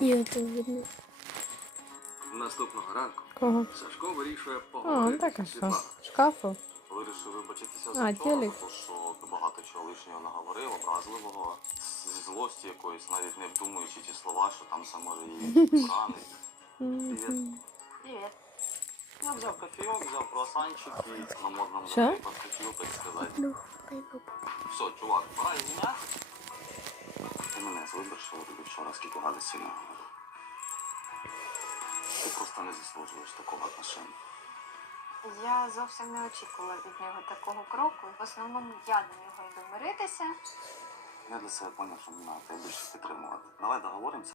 Є це видно. Наступного ранку Кого? Сашко вирішує А, поговорити так а що? Світланою. Шкафу? Вирішив вибачитися А, за телек. тому що багато чого лишнього наговорив, образливого, зі злості якоїсь, навіть не вдумуючи ті слова, що там це може її поранить. Привіт. Я взяв кофійок, взяв круасанчик і на модному Що? хотів так сказати. Ну, пойду. Все, чувак, пора зняти. Ти мене вибачив тобі вчора, скільки гадостей наговорив. Ти просто не заслужуєш такого отношення. Я зовсім не очікувала від нього такого кроку. В основному я до нього йду миритися. Я для себе зрозумів, що мені треба тебе більше підтримувати. Давай договоримося.